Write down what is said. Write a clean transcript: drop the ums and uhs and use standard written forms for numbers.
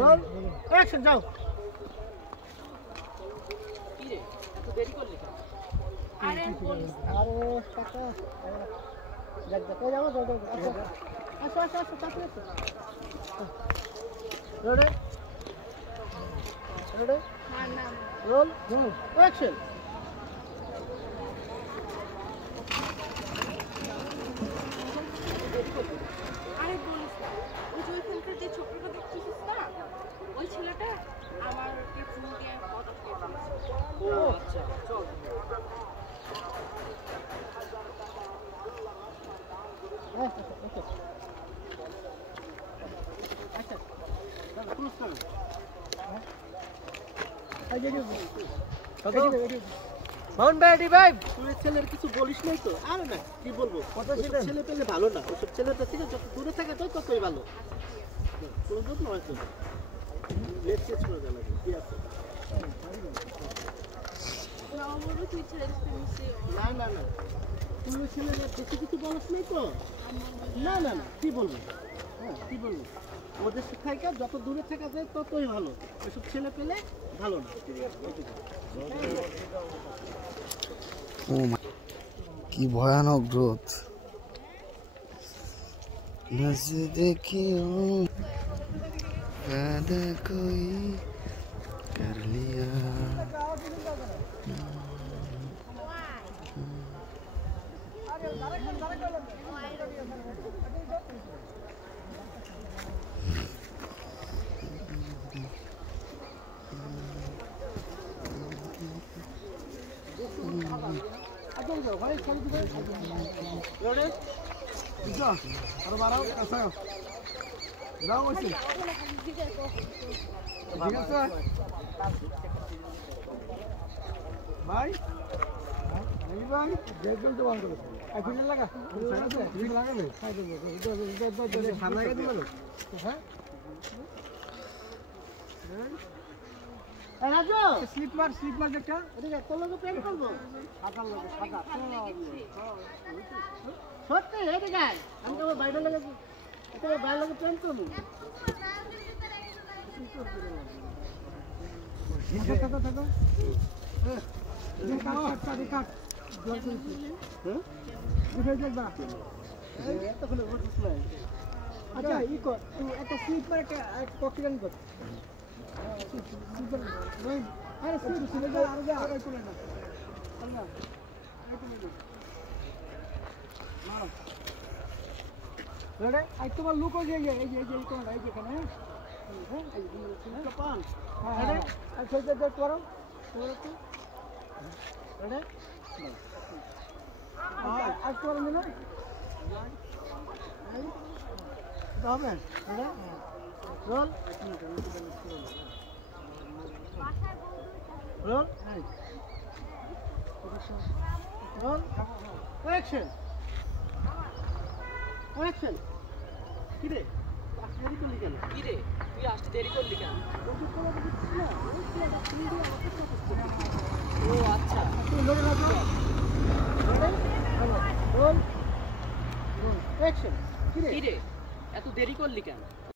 Roll action যাও। কি রে এত দেরি করলি কেন? আরে টাকা যাক যাক যাও যাও যাও আসো আসো আসো তাড়াতাড়ি আসো। Ready ready roll action. আরে বলিস না, ওই যে ওইখানকার যে ছোটটা দেখছিস না, ওই ছেলেটা আমাকে ফোন দিয়ে কথা খেয়ে ফেলেছে। ও আচ্ছা চল। মাউন্ট ব্যাডি ভাই তুই ছেলের কিছু বলিস নাই তো? আরে না কি বলবো, ছেলে পেলে ভালো না, ওসব ছেলেটা থেকে যত দূরে থাকে তো ততই ভালো। প্রয়োজন নয় তো লেট চেঞ্জ করে দেওয়া লাগে কি আছে। না বলো তুই ছেলের ফেমিসে না না না তুই ওই ছেলের বেশি কিছু বলিস নাই তো? না না না কি বলবো, হ্যাঁ কি বলবো, ওদের থেকে যত দূরে থাকা যায় ততই ভালো, ওইসব ছেলে পেলে ভালো না। ও কি ভয়ানক গ্রোথ দেখিও कोई कर लिया ভাই ভাই দেখবেন তো বন্ধ করে এখন লাগা লাগাবে ঠান্ডা লাগে দিল। হ্যাঁ রাজু স্লিপ মার একটা এদিকে তোর লোক প্রেম করবো সাদার লোক সাদা সত্যি এদিকে আমি তো বাইরে লাগে একেবারে বাইরে লাগে প্রেম করবো। থাকো থাকো আচ্ছা ই কর তুই একটা স্লিপ মার একটা ককটেল কর। আরে স্লিপ আর যা আর করে না আল্লাহ মারো রেডি আই তোমার লুক হয়ে যায় এই যে তোমার এই যে এখানে হ্যাঁ এই যে পান রেডি আর সেই যে করো রেডি আজ তোমার মিলো হবে roll roll roll action action. কি রে দেরি করলি কেন? কি রে তুই আসতে দেরি করলি কেন? ও আচ্ছা রোল অ্যাকশন। কি রে এত দেরি করলি কেন?